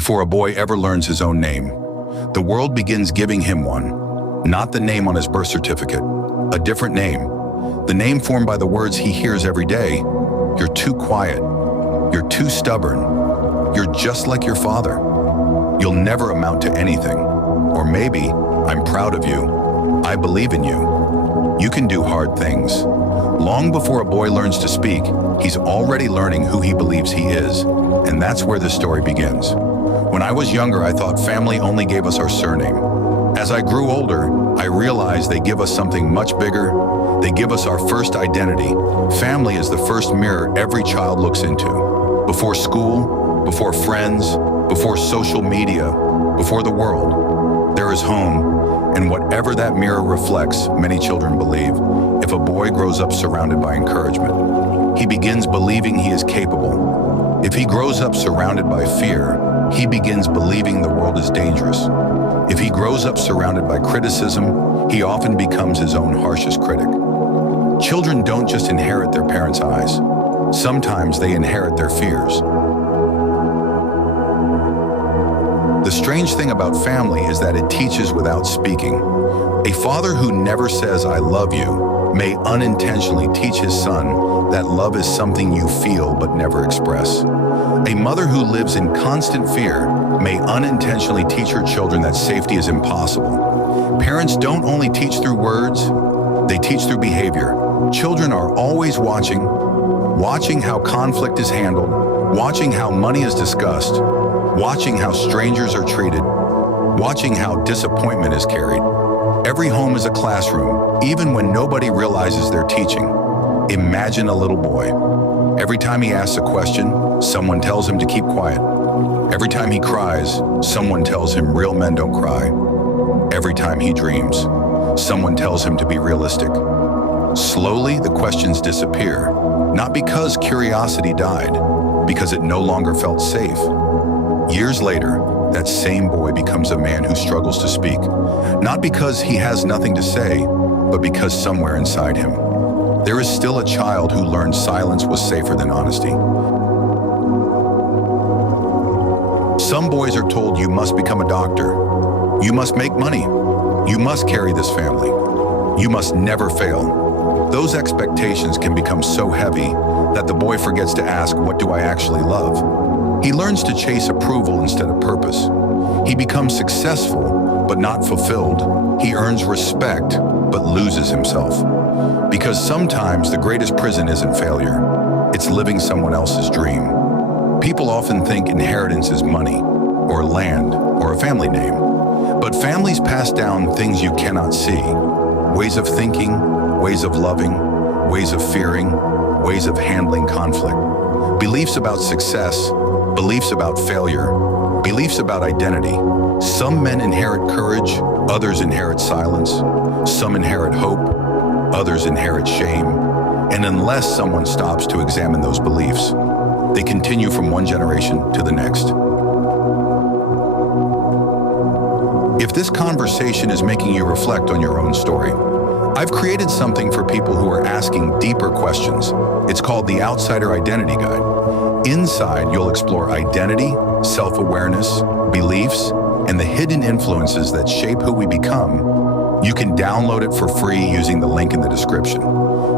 before a boy ever learns his own name. The world begins giving him one, not the name on his birth certificate, a different name, the name formed by the words he hears every day. You're too quiet. You're too stubborn. You're just like your father. You'll never amount to anything. Or maybe, I'm proud of you. I believe in you. You can do hard things. Long before a boy learns to speak, he's already learning who he believes he is. And that's where the story begins. When I was younger, I thought family only gave us our surname. As I grew older, I realized they give us something much bigger. They give us our first identity. Family is the first mirror every child looks into. Before school, before friends, before social media, before the world, there is home. And whatever that mirror reflects, many children believe, if a boy grows up surrounded by encouragement, he begins believing he is capable. If he grows up surrounded by fear, he begins believing the world is dangerous. If he grows up surrounded by criticism, he often becomes his own harshest critic. Children don't just inherit their parents' eyes. Sometimes they inherit their fears. The strange thing about family is that it teaches without speaking. A father who never says, "I love you," may unintentionally teach his son that love is something you feel but never express. A mother who lives in constant fear may unintentionally teach her children that safety is impossible. Parents don't only teach through words, they teach through behavior. Children are always watching how conflict is handled, watching how money is discussed, watching how strangers are treated, watching how disappointment is carried. Every home is a classroom, even when nobody realizes they're teaching. Imagine a little boy. Every time he asks a question, someone tells him to keep quiet. Every time he cries, someone tells him real men don't cry. Every time he dreams, someone tells him to be realistic. Slowly, the questions disappear, not because curiosity died, because it no longer felt safe. Years later, that same boy becomes a man who struggles to speak, not because he has nothing to say, but because somewhere inside him, there is still a child who learned silence was safer than honesty. Some boys are told you must become a doctor, you must make money, you must carry this family, you must never fail. Those expectations can become so heavy that the boy forgets to ask, what do I actually love? He learns to chase approval instead of purpose. He becomes successful, but not fulfilled. He earns respect, but loses himself. Because sometimes the greatest prison isn't failure, it's living someone else's dream. People often think inheritance is money, or land, or a family name. But families pass down things you cannot see. Ways of thinking, ways of loving, ways of fearing, ways of handling conflict. Beliefs about success, beliefs about failure, beliefs about identity. Some men inherit courage, others inherit silence. Some inherit hope, others inherit shame. And unless someone stops to examine those beliefs, they continue from one generation to the next. If this conversation is making you reflect on your own story, I've created something for people who are asking deeper questions. It's called the Outsider Identity Guide. Inside, you'll explore identity, self-awareness, beliefs, and the hidden influences that shape who we become. You can download it for free using the link in the description.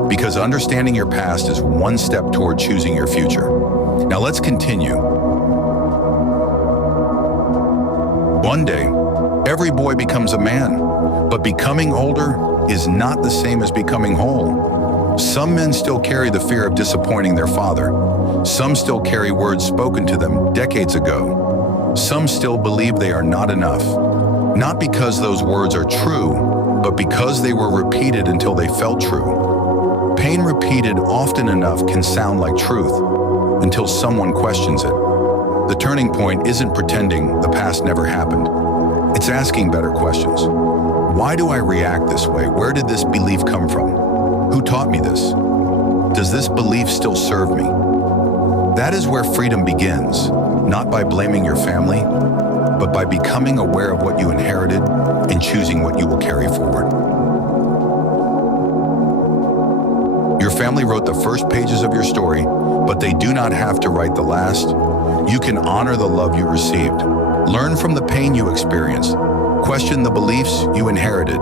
Because understanding your past is one step toward choosing your future. Now let's continue. One day, every boy becomes a man, but becoming older is not the same as becoming whole. Some men still carry the fear of disappointing their father. Some still carry words spoken to them decades ago. Some still believe they are not enough. Not because those words are true, but because they were repeated until they felt true. Pain repeated often enough can sound like truth until someone questions it. The turning point isn't pretending the past never happened. It's asking better questions. Why do I react this way? Where did this belief come from? Who taught me this? Does this belief still serve me? That is where freedom begins, not by blaming your family, but by becoming aware of what you inherited and choosing what you will carry forward. Your family wrote the first pages of your story, but they do not have to write the last. You can honor the love you received, learn from the pain you experienced, question the beliefs you inherited,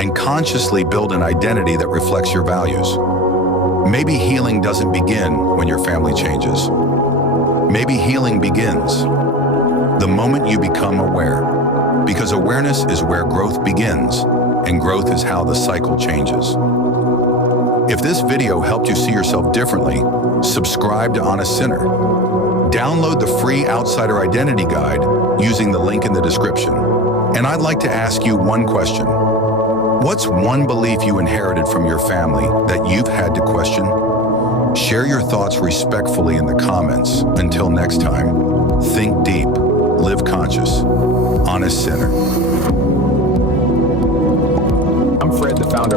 and consciously build an identity that reflects your values. Maybe healing doesn't begin when your family changes. Maybe healing begins the moment you become aware, because awareness is where growth begins, and growth is how the cycle changes. If this video helped you see yourself differently, subscribe to Honest Sinner. Download the free Outsider Identity Guide using the link in the description. And I'd like to ask you one question. What's one belief you inherited from your family that you've had to question? Share your thoughts respectfully in the comments. Until next time, think deep, live conscious. Honest Sinner. I'm Fred, the founder.